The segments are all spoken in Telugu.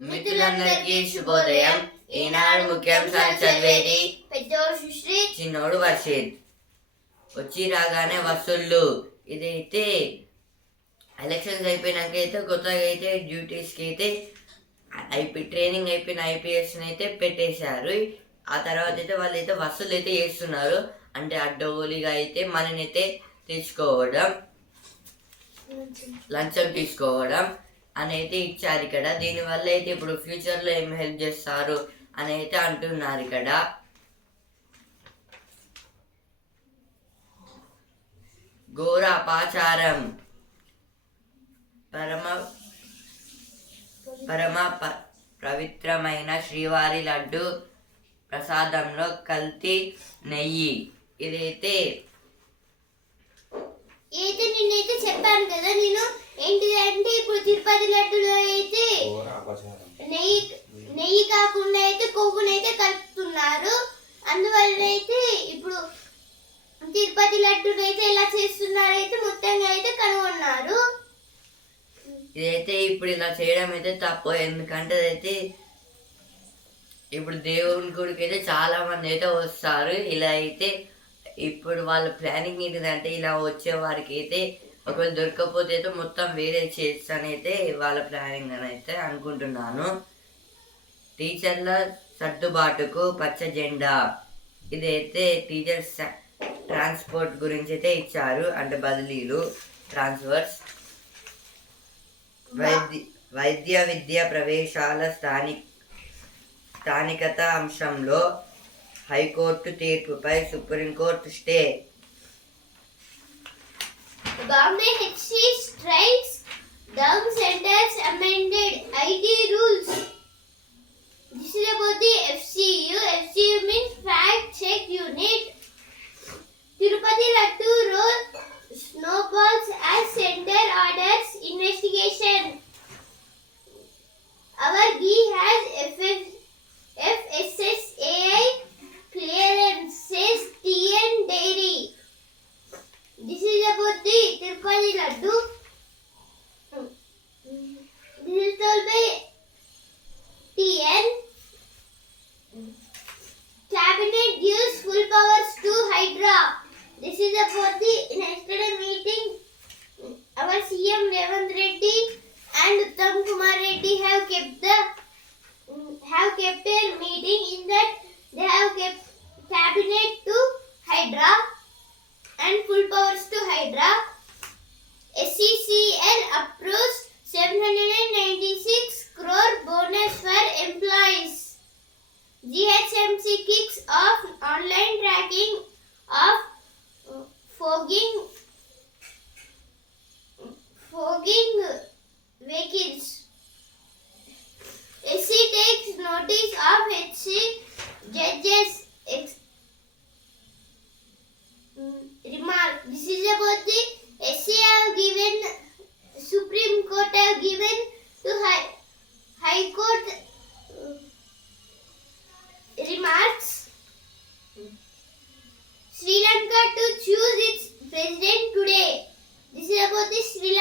మిత్రులందరికీ శుభోదయం. ఈనాడు ముఖ్యాంశాలు చదివేది పెద్దోడు చిన్నోడు వర్షిత్ వచ్చి రాగానే వసూళ్ళు ఇదైతే ఎలక్షన్స్ అయిపోయినాక అయితే కొత్తగా అయితే డ్యూటీస్కి అయితే ఐపీ ట్రైనింగ్ అయిపోయిన ఐపీఎస్ని అయితే పెట్టేశారు. ఆ తర్వాత అయితే వాళ్ళు అయితే వసూలు అయితే చేస్తున్నారు. అంటే అడ్డగోలిగా అయితే మనని అయితే తెచ్చుకోవడం లంచం తీసుకోవడం. అని అయితే ఇచ్చారు ఇక్కడ. దీనివల్ల అయితే ఇప్పుడు ఫ్యూచర్లో ఏం హెల్ప్ చేస్తారు అని అయితే అంటున్నారు ఇక్కడ. ఘోర అపాచారం పరమ పరమ ప- పవిత్రమైన శ్రీవారి లడ్డు ప్రసాదంలో కల్తీ నెయ్యి. ఇదైతే అయితే నిన్నైతే చెప్పాను కదా నేను? ఏంటిదంటే ఇప్పుడు తిరుపతి లడ్డులో అయితే నెయ్యి నెయ్యి కాకుండా అయితే కొవ్వునైతే కలుపుతున్నారు. అందువల్ల అయితే ఇప్పుడు తిరుపతి లడ్డును అయితే ఎలా చేస్తున్నారు అయితే మొత్తంగా అయితే కనుగొన్నారు. ఇదైతే ఇప్పుడు ఇలా చేయడం అయితే తప్పు. ఎందుకంటే అయితే ఇప్పుడు దేవుని గుడికి అయితే చాలా మంది అయితే వస్తారు. ఇలా అయితే ఇప్పుడు వాళ్ళ ప్లానింగ్ ఏంటిదంటే ఇలా వచ్చే వారికి అయితే ఒకవేళ దొరకకపోతే అయితే మొత్తం వేరే చేస్తానైతే వాళ్ళ ప్లానింగ్ అని అయితే అనుకుంటున్నాను. టీచర్ల సర్దుబాటుకు పచ్చ జెండా. ఇదైతే టీచర్స్ ట్రాన్స్పోర్ట్ గురించి అయితే ఇచ్చారు. అంటే బదిలీలు ట్రాన్స్ఫర్స్. వైద్య వైద్య విద్య ప్రవేశాల స్థాని స్థానికత అంశంలో high court తీర్పుపై supreme court stay Bombay HC strikes down centers amended IT rules. This is about the FCU. FCU means Fact Check Unit. Tirupati Lattu roll snowballs as center orders investigation. Our G has FF, FSSAI clearance, says TN Dairy. This is about the Tirupati Laddu. This is told by TN. Cabinet gives full powers to Hydra. This is about the yesterday meeting. Our CM Revant Reddy and Uttam Kumar Reddy have kept the have kept a meeting in that they have kept cabinet to Hydra and full powers to Hydra. SCCL approves 796 crore bonus for employees. GHMC kicks off online tracking of fogging fogging vehicles. SC takes notice of HC judges Mm, remark this is about the SC have given Supreme Court have given to High, High Court uh, remarks Sri Lanka to choose its president today. This is about the Sri Lanka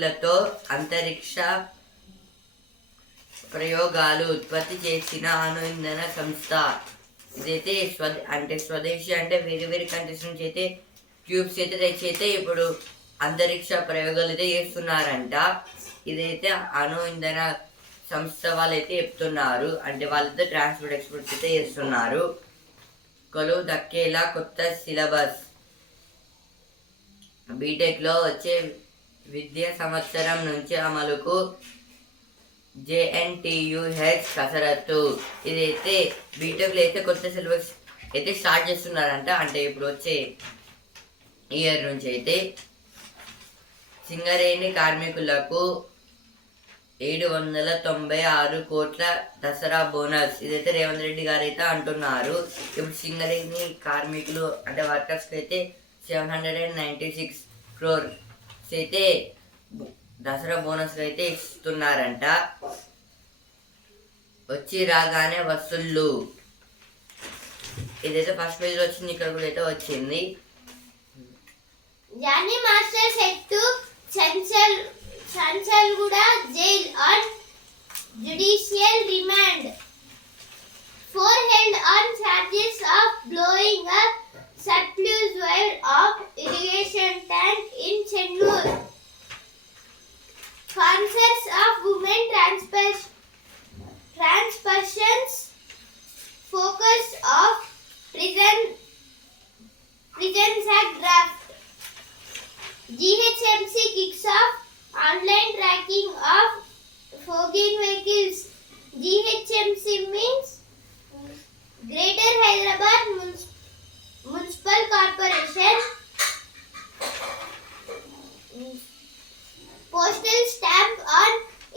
ట్యూబ్లతో అంతరిక్ష ప్రయోగాలు ఉత్పత్తి చేసిన అణు ఇంధన సంస్థ. ఇదైతే స్వదే అంటే స్వదేశీ అంటే వేరే వేరే కంట్రీస్ నుంచి అయితే ట్యూబ్స్ అయితే తెచ్చి అయితే ఇప్పుడు అంతరిక్ష ప్రయోగాలు అయితే చేస్తున్నారంట. ఇదైతే అణు ఇంధన సంస్థ వాళ్ళైతే చెప్తున్నారు. అంటే వాళ్ళైతే ట్రాన్స్పోర్ట్ ఎక్స్పోర్ట్ అయితే చేస్తున్నారు. కొలువు దక్కేలా కొత్త సిలబస్. బీటెక్లో వచ్చే విద్యా సంవత్సరం నుంచి అమలుకు జేఎన్టీయుహెచ్ కసరత్తు. ఇదైతే బీటెక్లో అయితే కొత్త సిలబస్ అయితే స్టార్ట్ చేస్తున్నారంట. అంటే ఇప్పుడు వచ్చే ఇయర్ నుంచి అయితే సింగరేణి కార్మికులకు ఏడు వందల తొంభై ఆరు కోట్ల దసరా బోనస్. ఇదైతే రేవంత్ రెడ్డి గారు అయితే అంటున్నారు. ఇప్పుడు సింగరేణి కార్మికులు అంటే వర్కర్స్కి అయితే seven hundred and ninety six crore bonus అయితే దసరా బోనస్ అయితే ఇస్తున్నారంట. వచ్చి రాగానే వసూళ్ళు ఇదైతే ఫస్ట్ పేజ్ వచ్చింది ఇక్కడ కూడా అయితే వచ్చింది. జానీ మాస్టర్ సెట్టు సెన్సల్ సెన్సల్ కూడా jail on judicial remand. Four held on charges of blowing up surplus wire of irrigation tank in Chennur. Concerts of women transpers- transpersions focus of prison Prisons Act draft. GHMC kicks off online tracking of fogging vehicles. GHMC means Greater Hyderabad Munic- municipal corporation postal stamp और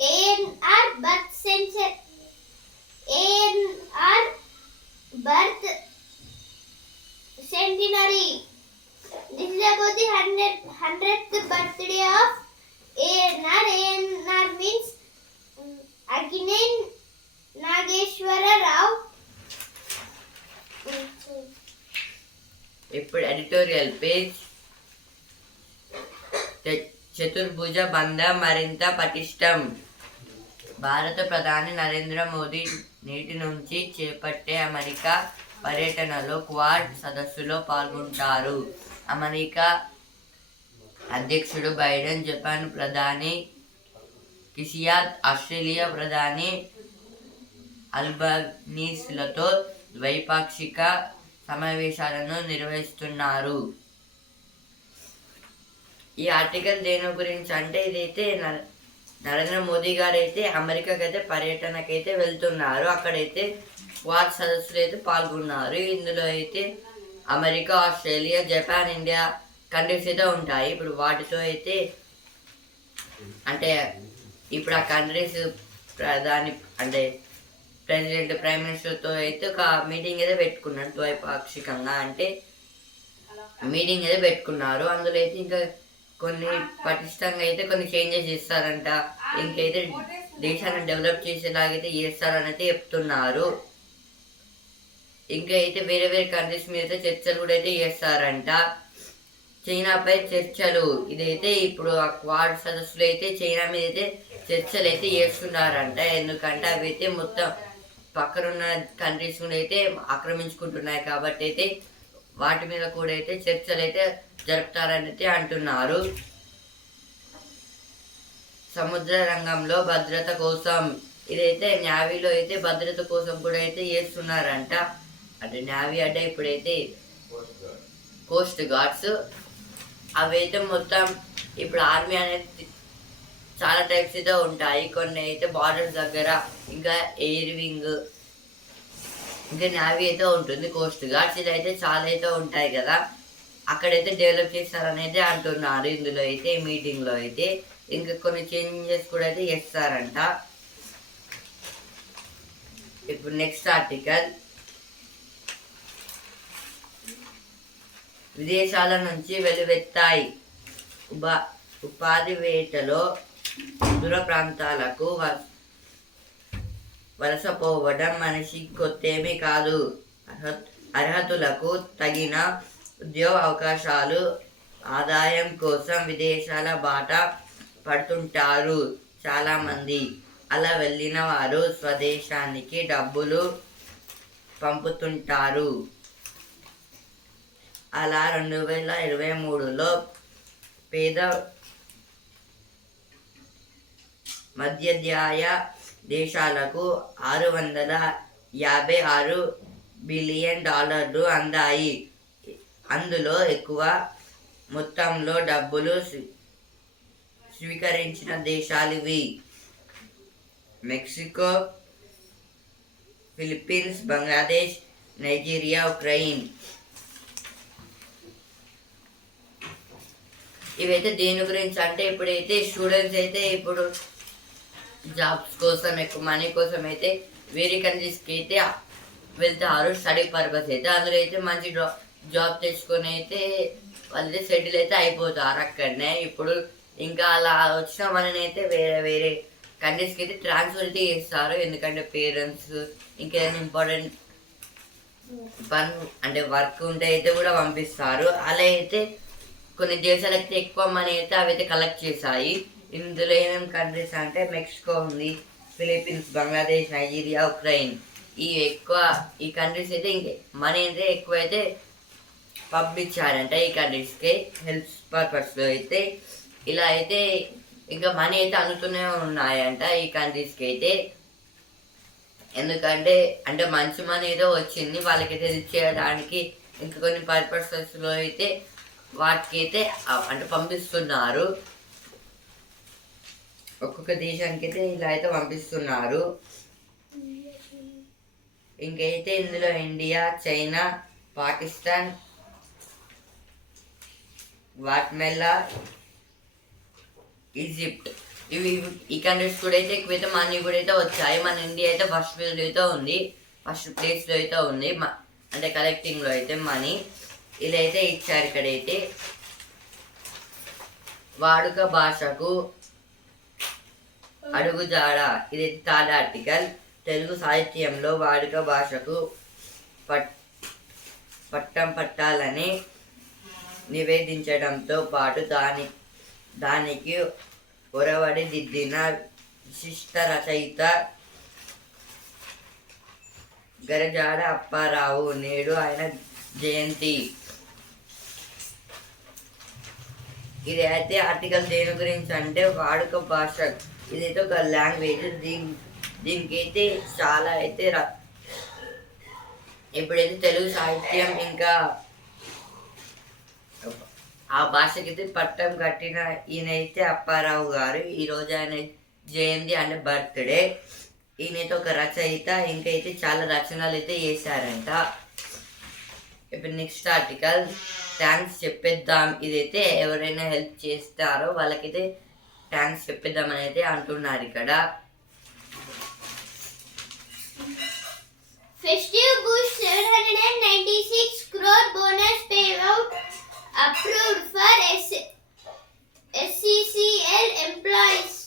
ANR birth censor ANR birth centenary जिसे बोलते हंड्रेड हंड्रेड చతుర్భుజ బంధం మరింత పటిష్టం. భారత ప్రధాని నరేంద్ర మోదీ నేటి నుంచి చేపట్టే అమెరికా పర్యటనలో క్వాడ్ సదస్సులో పాల్గొంటారు. అమెరికా అధ్యక్షుడు బైడెన్ జపాన్ ప్రధాని కిషియాద్ ఆస్ట్రేలియా ప్రధాని అల్బనీస్లతో ద్వైపాక్షిక సమావేశాలను నిర్వహిస్తున్నారు. ఈ ఆర్టికల్ దేని గురించి అంటే ఇదైతే నరేంద్ర మోదీ గారు అయితే అమెరికాకి అయితే పర్యటనకైతే వెళ్తున్నారు. అక్కడైతే వార్ సదస్సులు అయితే పాల్గొన్నారు. ఇందులో అయితే America Australia Japan India countries అయితే ఉంటాయి. ఇప్పుడు వాటితో అయితే అంటే ఇప్పుడు ఆ కంట్రీస్ ప్రధాని అంటే ప్రెసిడెంట్ ప్రైమ్ మినిస్టర్తో అయితే ఒక మీటింగ్ అయితే పెట్టుకున్నారు. ద్వైపాక్షికంగా అంటే మీటింగ్ అయితే పెట్టుకున్నారు. అందులో అయితే ఇంకా కొన్ని పటిష్టంగా అయితే కొన్ని చేంజెస్ చేస్తారంట. ఇంకైతే దేశాన్ని డెవలప్ చేసేలాగైతే చేస్తారని అయితే చెప్తున్నారు. ఇంకా అయితే వేరే వేరే కంట్రీస్ మీద అయితే చర్చలు కూడా అయితే చేస్తారంట. చైనాపై చర్చలు. ఇదైతే ఇప్పుడు ఆ క్వాడ్ సదస్సులు అయితే చైనా మీద అయితే చర్చలు అయితే చేస్తున్నారంట. ఎందుకంటే అవి అయితే మొత్తం పక్కనున్న కంట్రీస్ కూడా అయితే ఆక్రమించుకుంటున్నాయి కాబట్టి అయితే వాటి మీద కూడా అయితే చర్చలు అయితే జరుపుతారని అంటున్నారు. సముద్ర రంగంలో భద్రత కోసం ఇదైతే న్యావీలో అయితే భద్రత కోసం కూడా అయితే చేస్తున్నారంట. అంటే న్యావీ అంటే ఇప్పుడైతే కోస్ట్ గార్డ్స్ అవి అయితే మొత్తం ఇప్పుడు ఆర్మీ అనేది చాలా టైప్స్ అయితే ఉంటాయి. కొన్ని అయితే బార్డర్స్ దగ్గర ఇంకా ఎయిర్ వింగ్ ఇంకా నావీ అయితే ఉంటుంది. కోస్ట్ గార్డ్స్ ఇది అయితే చాలా అయితే ఉంటాయి కదా. అక్కడైతే డెవలప్ చేస్తారని అంటున్నారు. ఇందులో అయితే మీటింగ్లో అయితే. ఇంకా కొన్ని చేంజెస్ కూడా అయితే చేస్తారంట. ఇప్పుడు నెక్స్ట్ ఆర్టికల్ విదేశాల నుంచి వెలువెత్తాయి. ఉపా ఉపాధి వేటలో దూర ప్రాంతాలకు వ- వలసపోవడం మనిషి కొత్తేమీ కాదు. అర్హత్- అర్హతులకు తగిన ఉద్యోగ అవకాశాలు ఆదాయం కోసం విదేశాల బాట పడుతుంటారు చాలామంది. అలా వెళ్ళిన వారు స్వదేశానికి డబ్బులు పంపుతుంటారు. అలా రెండు వేల ఇరవై మూడులో పేద మధ్యధ్యాయ దేశాలకు ఆరు వందల యాభై ఆరు బిలియన్ డాలర్లు అందాయి. అందులో ఎక్కువ మొత్తంలో డబ్బులు స్వీకరించిన దేశాలు ఇవి Mexico Philippines Bangladesh Nigeria Ukraine. ఇవైతే దేని గురించి అంటే ఇప్పుడైతే స్టూడెంట్స్ అయితే ఇప్పుడు జాబ్స్ కోసం ఎక్కువ మనీ కోసం అయితే వేరే కంట్రీస్కి అయితే వెళ్తారు స్టడీ పర్పస్ అయితే. అందులో అయితే మంచి డ్రా జాబ్ తెచ్చుకొని అయితే వాళ్ళు సెటిల్ అయితే అయిపోతారు అక్కడనే. ఇప్పుడు ఇంకా అలా వచ్చిన వాళ్ళని అయితే వేరే వేరే కంట్రీస్కి అయితే ట్రాన్స్ఫర్ అయితే చేస్తారు. ఎందుకంటే పేరెంట్స్ ఇంకేదైనా ఇంపార్టెంట్ పని అంటే వర్క్ ఉంటే అయితే కూడా పంపిస్తారు. అలా అయితే కొన్ని దేశాలు అయితే ఎక్కువ మనీ అయితే అవి అయితే కలెక్ట్ చేశాయి. ఇందులో ఏమేమి కంట్రీస్ అంటే మెక్సికో ఉంది ఫిలిప్పీన్స్ బంగ్లాదేశ్ నైజీరియా ఉక్రెయిన్. ఈ ఎక్కువ ఈ కంట్రీస్ అయితే ఇంకే మనీ అయితే ఎక్కువ అయితే పంపించారంట ఈ కంట్రీస్కి హెల్త్ పర్పస్లో అయితే. ఇలా అయితే ఇంకా మనీ అయితే అందుతూనే ఉన్నాయంట ఈ కంట్రీస్కి అయితే. ఎందుకంటే అంటే మంచి మనీ ఏదో వచ్చింది వాళ్ళకి హెల్ప్ చేయడానికి ఇంకా కొన్ని పర్పసెస్లో అయితే వాటికి అయితే అంటే పంపిస్తున్నారు. ఒక్కొక్క దేశానికి అయితే ఇలా అయితే పంపిస్తున్నారు. ఇంకైతే ఇందులో India China Pakistan Guatemala Egypt ఇవి ఈ కంట్రీస్ కూడా అయితే ఎక్కువైతే మనీ కూడా అయితే వచ్చాయి. మన ఇండియా అయితే ఫస్ట్ ప్లేస్ అయితే ఉంది. ఫస్ట్ ప్లేస్లో అయితే ఉంది. మ- అంటే కలెక్టింగ్లో అయితే మనీ ఇలా అయితే ఇచ్చారు ఇక్కడైతే. వాడుక భాషకు అడుగుజాడ. ఇది థర్డ్ ఆర్టికల్. తెలుగు సాహిత్యంలో వాడుక భాషకు పట్ పట్టం పట్టాలని నివేదించడంతో పాటు దాని దానికి ఒరవడి దిద్దిన విశిష్ట రచయిత గరజాడ అప్పారావు నేడు ఆయన జయంతి. ఇది అయితే ఆర్టికల్ దేని గురించి అంటే వాడుక భాష. ఇదైతే ఒక లాంగ్వేజ్. దీని దీనికి అయితే చాలా అయితే ర- ఇప్పుడైతే తెలుగు సాహిత్యం ఇంకా ఆ భాషకైతే పట్టం కట్టిన ఈయనైతే అప్పారావు గారు. ఈరోజు ఆయన జయంతి అంటే బర్త్డే. ఈయనైతే ఒక రచయిత. ఇంకైతే చాలా రచనలు అయితే చేశారంట. ఇప్పుడు నెక్స్ట్ ఆర్టికల్. థ్యాంక్స్ చెప్పేద్దాం. ఇదైతే ఎవరైనా హెల్ప్ చేస్తారో వాళ్ళకైతే థ్యాంక్స్ చెప్పేద్దామని అయితే అంటున్నారు ఇక్కడ. Festive Bush 796 crore bonus payout. Approved for SCCL employees.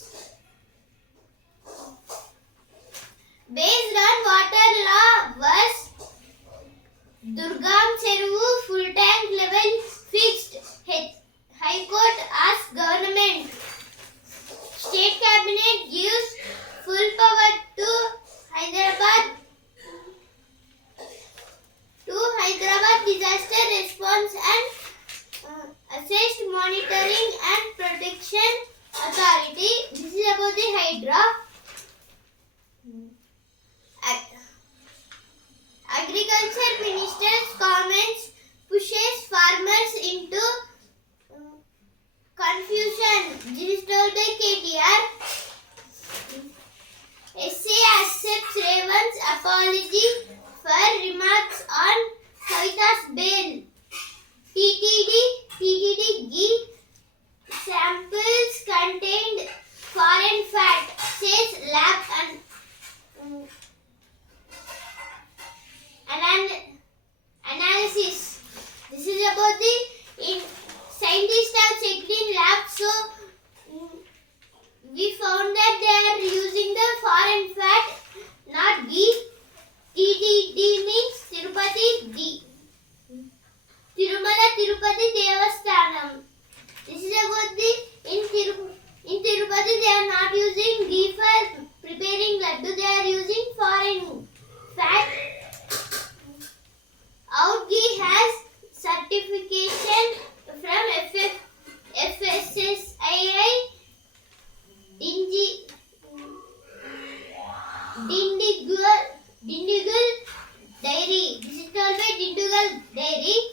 National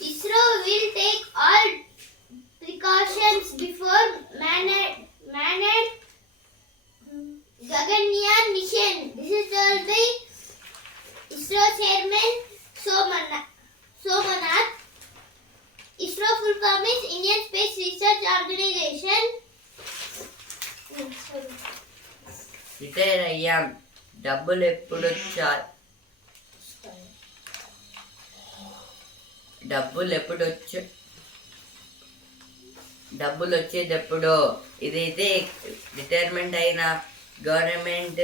ISRO will take all precautions before manned, manned Gaganyaan mission. This is all by ISRO chairman Somana, Somanath. ISRO full form is Indian Space Research Organization. ఇతరయ్యాం డబ్బులు ఎప్పుడు డబ్బులు ఎప్పుడు డబ్బులు వచ్చేది ఎప్పుడో ఇదైతే రిటైర్మెంట్ అయిన గవర్నమెంట్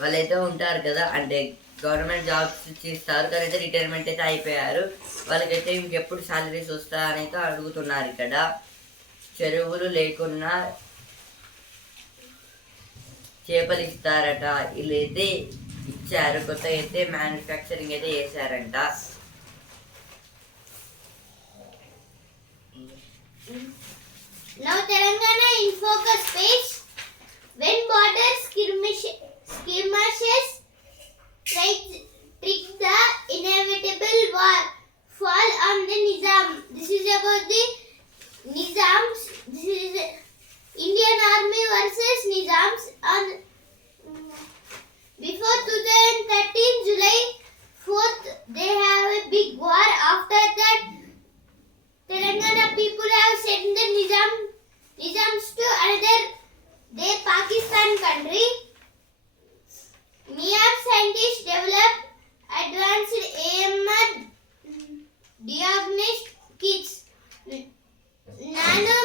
వాళ్ళైతే ఉంటారు కదా అంటే గవర్నమెంట్ జాబ్స్ చేస్తారు కానీ అయితే రిటైర్మెంట్ అయితే అయిపోయారు. వాళ్ళకైతే ఇంకెప్పుడు శాలరీస్ వస్తాయనైతే అడుగుతున్నారు ఇక్కడ. చెరువులు లేకున్నా చేపలు ఇస్తారట వీళ్ళైతే ఇచ్చారు కొత్త అయితే మ్యానుఫ్యాక్చరింగ్ అయితే చేశారంట. Now Telangana in focus page. When border skirmish, skirmishes trick, trick the inevitable war, fall on the Nizam. This is about the Nizams. This is Indian Army versus Nizams on before 2013 July 4th. They have a big war. After that, Telangana people have sent the Nizam Nizams to another their Pakistan country. MIAB scientists developed advanced AMR diagnostic kits, nano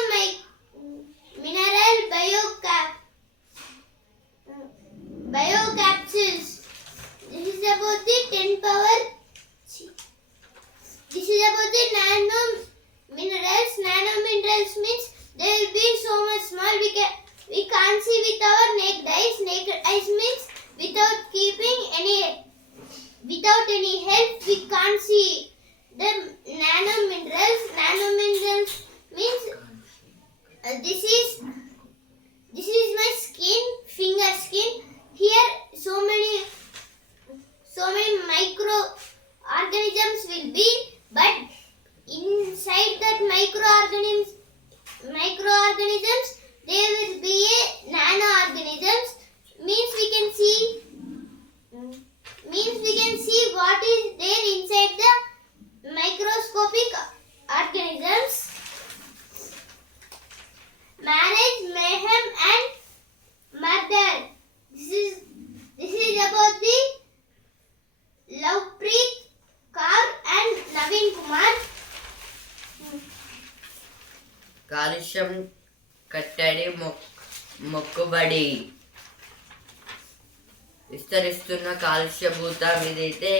కాలుష్య కాలుష్యభూతం ఇదైతే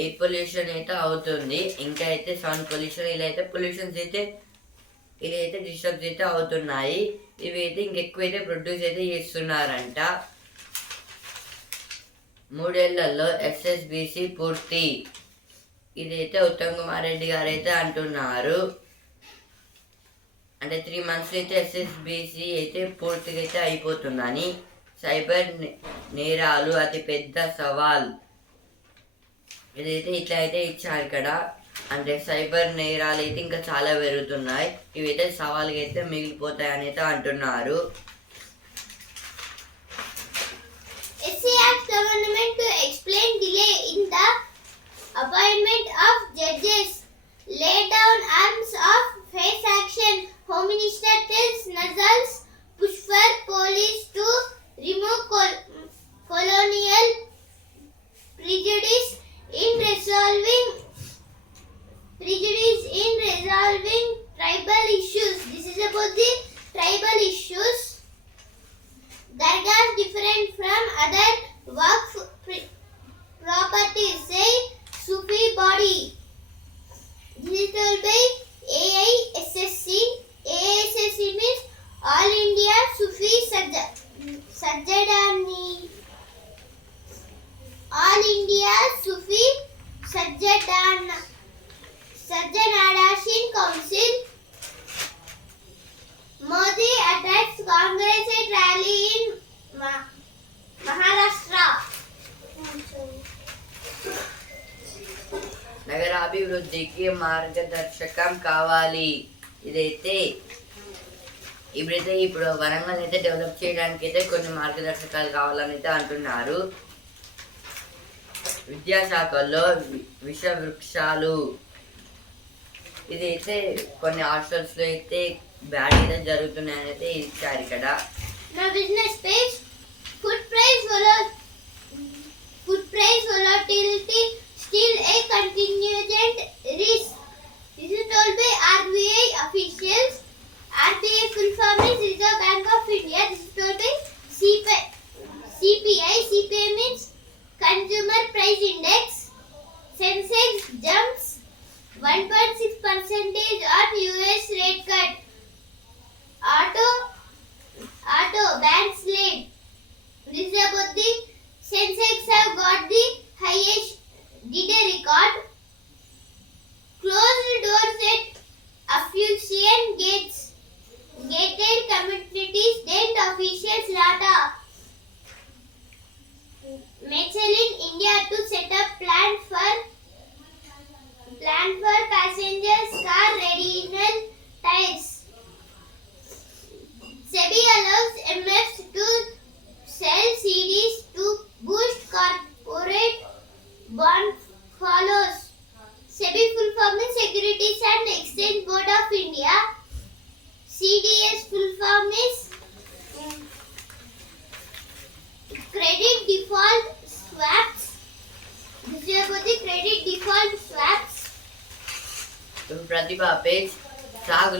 ఎయిర్ పొల్యూషన్ అయితే అవుతుంది. ఇంకా అయితే సౌండ్ పొల్యూషన్ ఇలా అయితే పొల్యూషన్స్ అయితే ఇదైతే డిస్టర్బ్స్ అయితే అవుతున్నాయి. ఇవి అయితే ఇంకెక్కువైతే ప్రొడ్యూస్ అయితే చేస్తున్నారంట. మూడేళ్ళలో ఎస్ఎస్బిసి పూర్తి. ఇదైతే ఉత్తమ్ కుమార్ రెడ్డి గారు అయితే అంటున్నారు. అంటే త్రీ మంత్స్ అయితే ఎస్ఎస్బిసి అయితే పూర్తిగా అయితే అయిపోతుందని. సైబర్ నేరాలు అతి పెద్ద సవాల్. ఇదైతే ఇట్లా అయితే ఇచ్చారు ఇక్కడ. అంటే సైబర్ నేరాలు అయితే ఇంకా చాలా పెరుగుతున్నాయి. ఇవైతే సవాల్గా అయితే మిగిలిపోతాయని అయితే అంటున్నారు appointment of judges lay down of face action home minister నజల్స్ పుష్పర్ police to remove col- colonial prejudice in resolving prejudice in resolving tribal issues. This is about the tribal issues. Dargahs different from other pri- properties, say Sufi body. Told by. AISSC మార్గదర్శకం కావాలి. ఇదైతే ఇప్పుడైతే ఇప్పుడు వరంగల్ అయితే డెవలప్ చేయడానికి అయితే కొన్ని మార్గదర్శకాలు కావాలని అయితే అంటున్నారు. విద్యాశాఖల్లో విష వృక్షాలు ఇదైతే కొన్ని హాస్టల్స్లో అయితే బ్యాడ్ అయితే జరుగుతున్నాయని అయితే ఇచ్చారు ఇక్కడ. Food price page. Food price ఏ కంటిన్యూ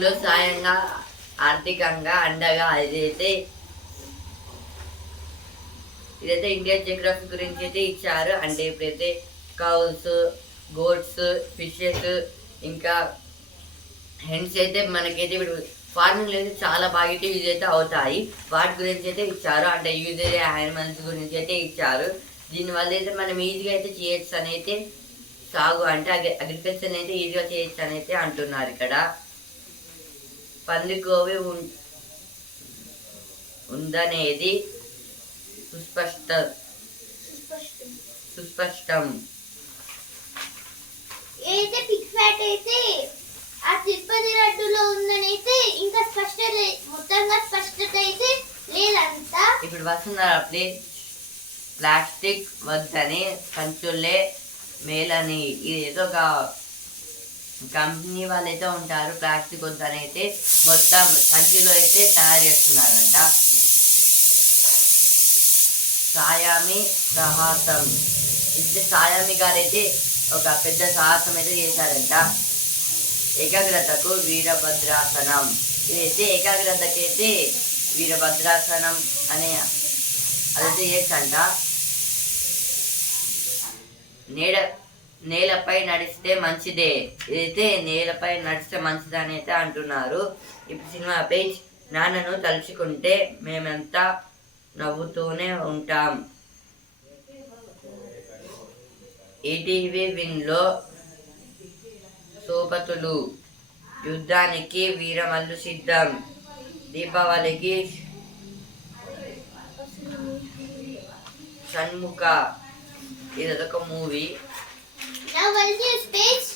సాగులో సాయంగా ఆర్థికంగా అండగా అదైతే ఇదైతే ఇండియా జియోగ్రఫీ గురించి అయితే ఇచ్చారు. అంటే ఇప్పుడైతే కౌస్ గోడ్స్ ఫిషెస్ ఇంకా హెన్స్ అయితే మనకైతే ఇప్పుడు ఫార్మింగ్ అయితే చాలా బాగా అయితే యూజ్ అయితే అవుతాయి. వాటి గురించి అయితే ఇచ్చారు. అంటే యూజ్ అయ్యే యానిమల్స్ గురించి అయితే ఇచ్చారు. దీనివల్ల అయితే మనం ఈజీగా అయితే చేయొచ్చు అని అయితే సాగు అంటే అగ్రికల్చర్ అయితే ఈజీగా చేయొచ్చు అని అయితే అంటున్నారు ఇక్కడ. పందికోవి ఉందనేది సుస్పష్ట సుస్పష్టం. ఏదైతే పిక్ ఫ్యాట్ అయితే ఆ తిరుపతి లడ్డులో ఉందని అయితే ఇంకా స్పష్టత మొత్తంగా స్పష్టత అయితే లేదంతా ఇప్పుడు వస్తున్నారు అప్పుడే ప్లాస్టిక్ వద్దని సంచులే మేలని ఇది ఏదో ఒక కంపెనీ వాళ్ళు అయితే ఉంటారు ప్లాస్టిక్ వద్దని అయితే మొత్తం సంచిలో అయితే తయారు చేస్తున్నారంట. సాయామి సాహసం. ఇది సాయామి గారు అయితే ఒక పెద్ద సాహసం అయితే చేశారంట. ఏకాగ్రతకు వీరభద్రాసనం. ఇదైతే ఏకాగ్రతకి అయితే వీరభద్రాసనం అనే అదైతే చేస్తంట నీడ నేలపై నడిస్తే మంచిదే. ఇదైతే నేలపై నడిస్తే మంచిది అయితే అంటున్నారు. ఇప్పుడు సినిమా పేజ్ నాన్నను తలుచుకుంటే మేమంతా నవ్వుతూనే ఉంటాం. ఈటీవీ విన్లో సోపతులు. యుద్ధానికి వీరమల్లు సిద్ధం. దీపావళికి షణ్ముఖ. ఇది ఒక movie. Vulture's page.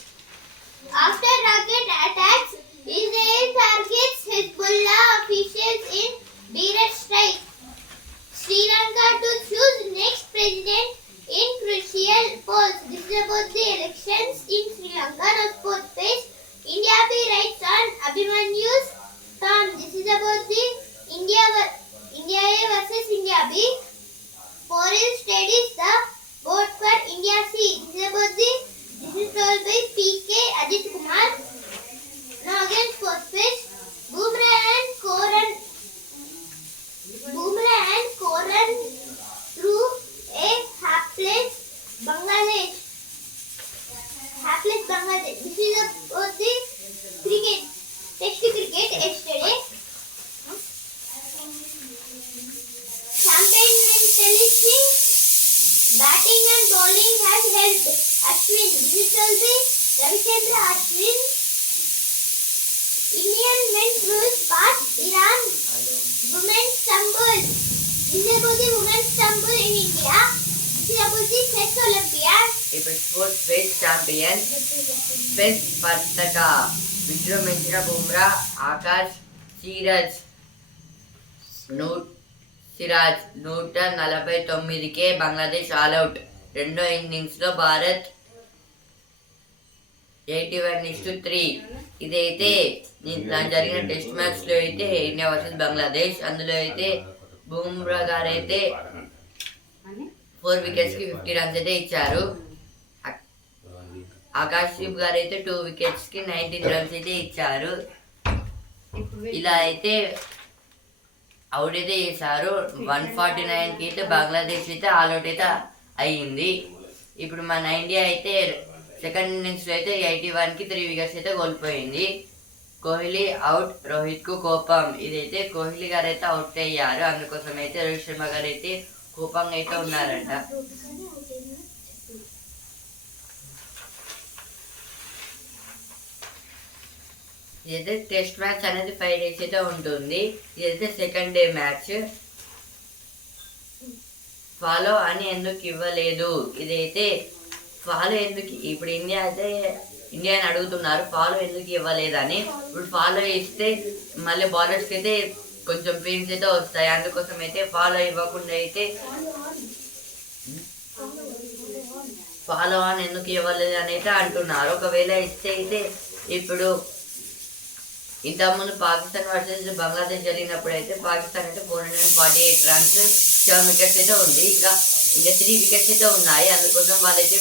After rocket attacks, Israel targets Hezbollah officials in direct strike. Sri Lanka to choose next president in crucial polls. This is about the elections in Sri Lanka. Now fourth page. India P writes on Abhimanyu's Tom. This is about the India India A versus India B. Foreign studies the నూ సిరాజ్ నూట నలభై తొమ్మిదికే బంగ్లాదేశ్ ఆల్అవుట్ రెండో ఇన్నింగ్స్లో భారత్ ఎయిటీ వన్ ఇస్టు త్రీ. ఇదైతే నిన్న జరిగిన టెస్ట్ మ్యాచ్లో అయితే ఇండియా వర్సెస్ బంగ్లాదేశ్. అందులో అయితే బూమ్రా గారు అయితే ఫోర్ వికెట్స్కి ఫిఫ్టీ రన్స్ అయితే ఇచ్చారు. ఆకాష్ దీప్ గారు అయితే టూ వికెట్స్కి నైన్టీన్ రన్స్ అయితే ఇచ్చారు. ఇలా అయితే అవుట్ అయితే చేశారు. వన్ ఫార్టీ నైన్కి అయితే బంగ్లాదేశ్ అయితే ఆల్అౌట్ అయితే అయ్యింది. ఇప్పుడు మన ఇండియా అయితే సెకండ్ ఇన్నింగ్స్లో అయితే ఎయిటీ వన్కి త్రీ వికెట్స్ అయితే కోల్పోయింది. కోహ్లీ అవుట్ రోహిత్కు కోపం. ఇదైతే కోహ్లీ గారు అయితే అవుట్ అయ్యారు. అందుకోసం అయితే రోహిత్ శర్మ గారు అయితే కోపంగా అయితే ఉన్నారంట. ఇదైతే టెస్ట్ మ్యాచ్ అనేది ఫైవ్ డేస్ అయితే ఉంటుంది. ఇదైతే సెకండ్ డే మ్యాచ్. ఫాలో అని ఎందుకు ఇవ్వలేదు? ఇదైతే ఫాలో ఎందుకు ఇప్పుడు ఇండియా అయితే ఇండియాని అడుగుతున్నారు ఫాలో ఎందుకు ఇవ్వలేదని. ఇప్పుడు ఫాలో ఇస్తే మళ్ళీ బౌలర్స్కి అయితే కొంచెం పెయిన్స్ అయితే వస్తాయి. అందుకోసం అయితే ఫాలో ఇవ్వకుండా అయితే ఫాలో అని ఎందుకు ఇవ్వలేదు అని అయితే అంటున్నారు. ఒకవేళ ఇస్తే అయితే ఇప్పుడు ఇంతకుముందు పాకిస్తాన్ వర్సెస్ బంగ్లాదేశ్ జరిగినప్పుడు అయితే పాకిస్తాన్ అయితే four hundred forty eight runs seven wickets అయితే ఉంది. ఇంకా ఇంకా త్రీ వికెట్స్ అయితే ఉన్నాయి. అందుకోసం వాళ్ళైతే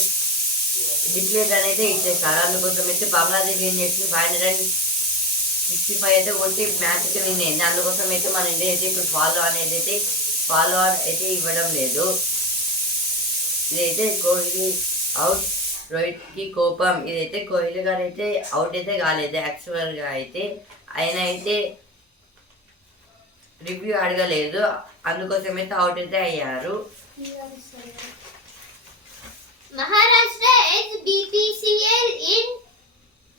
డిప్లేట్ అనేది ఇచ్చేస్తారు అందుకోసం అయితే బంగ్లాదేశ్ ఏం చేసింది? Five hundred and sixty five అయితే కొట్టి మ్యాచ్ అయితే విన్ అయింది. అందుకోసం అయితే మన ఇండియా అయితే ఇప్పుడు ఫాలో అనేది అయితే ఫాలో అయితే ఇవ్వడం లేదు. ఇదైతే కోహ్లీ అవుట్ రోహిత్కి కోపం ఇదైతే కోహ్లీ గారు అయితే అవుట్ అయితే కాలేదు యాక్చువల్గా అయితే ఆయన అయితే రివ్యూ అడగలేదు అందుకోసం అయితే అవుట్ అయితే అయ్యారు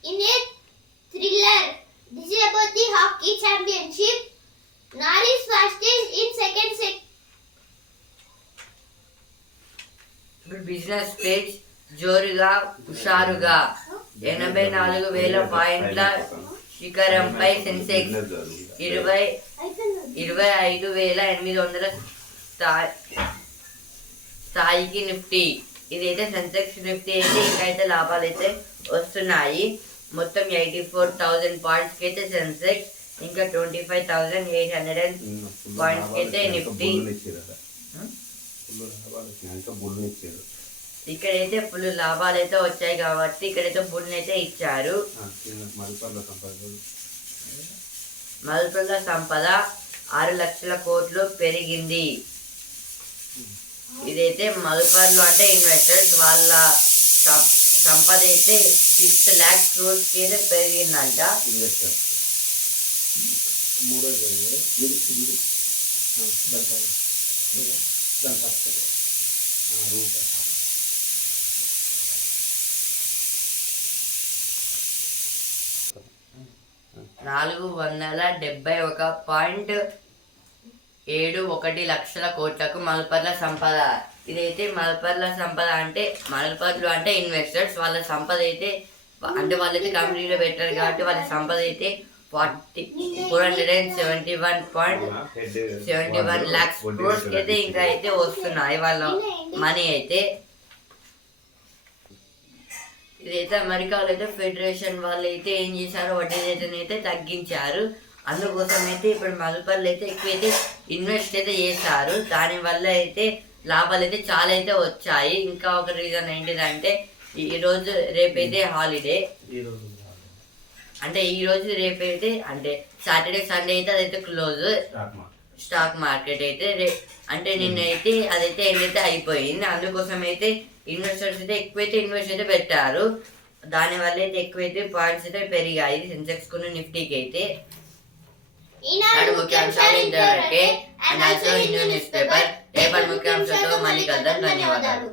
in a thriller. This is about the hockey championship. Naris fastest in second sec. ఇప్పుడు బిజినెస్ పేజ్ జోరుగా హుషారుగా ఎనభై నాలుగు వేల పాయింట్ల శిఖరంపై సెన్సెక్స్ ఇరవై ఇరవై ఐదు వేల ఎనిమిది వందల స్థాయి స్థాయికి నిఫ్టీ. ఇదైతే సెన్సెక్స్ నిఫ్టీ అయితే ఇంకైతే లాభాలు అయితే వస్తున్నాయి. మొత్తం ఎయిటీ ఫోర్ థౌజండ్ పాయింట్స్కి అయితే సెన్సెక్స్ ఇంకా twenty five thousand eight hundred and పాయింట్స్కి అయితే నిఫ్టీ. ఇక్కడైతే ఫుల్ లాభాలు అయితే వచ్చాయి కాబట్టి ఇక్కడైతే బుల్ని అయితే ఇచ్చారు మల్పర్ల సంపాదన మల్పుల సంపద ఆరు లక్షల కోట్లు పెరిగింది. ఇదైతే మల్పర్లు అంటే ఇన్వెస్టర్స్ వాళ్ళ సంపద అయితే సిక్స్ ల్యాక్స్ క్రోర్స్కి అయితే పెరిగిందంట. ఇన్వెస్టర్. మూడో ఇది ఇది. ఇది దాని పైన దాని పక్కన రూపాయి నాలుగు వందల డెబ్బై ఒక పాయింట్ ఏడు ఒకటి లక్షల కోట్లకు మల్పర్ల సంపద. ఇదైతే మల్పర్ల సంపద అంటే మల్పర్లు అంటే ఇన్వెస్టర్స్. వాళ్ళ సంపద అయితే అంటే వాళ్ళైతే కంపెనీలో పెట్టారు కాబట్టి వాళ్ళ సంపద అయితే forty four hundred and seventy one point seventy one lakhs అయితే ఇంకా అయితే వస్తున్నాయి. వాళ్ళ మనీ అయితే ఇదైతే అమెరికాలో అయితే ఫెడరేషన్ వాళ్ళు అయితే ఏం చేశారు వడ్డీ రేటుని అయితే తగ్గించారు. అందుకోసం అయితే ఇప్పుడు మదుపర్లు అయితే ఎక్కువైతే ఇన్వెస్ట్ అయితే చేశారు. దానివల్ల అయితే లాభాలు అయితే చాలా అయితే వచ్చాయి. ఇంకా ఒక రీజన్ ఏంటిదంటే ఈ రోజు రేపైతే హాలిడే. ఈరోజు అంటే ఈ రోజు రేపైతే అంటే సాటర్డే సండే అయితే అదైతే క్లోజ్. Stock market. అయితే అంటే నిన్నైతే అదైతే ఎండైతే అయిపోయింది. అందుకోసం అయితే ఇన్వెస్టర్స్ అయితే ఎక్కువైతే ఇన్వెస్ట్ అయితే పెట్టారు. దానివల్ల అయితే ఎక్కువైతే పాయింట్స్ అయితే పెరిగాయి. సెన్సెక్స్ కొన్ని నిఫ్టీకి అయితే. నాడు ముఖ్యాంశాలు ఇంతవరకే అండ్ ఆల్సో న్యూస్ పేపర్ రేపటి ముఖ్యాంశాలతో మళ్ళీ కలుద్దాం. ధన్యవాదాలు.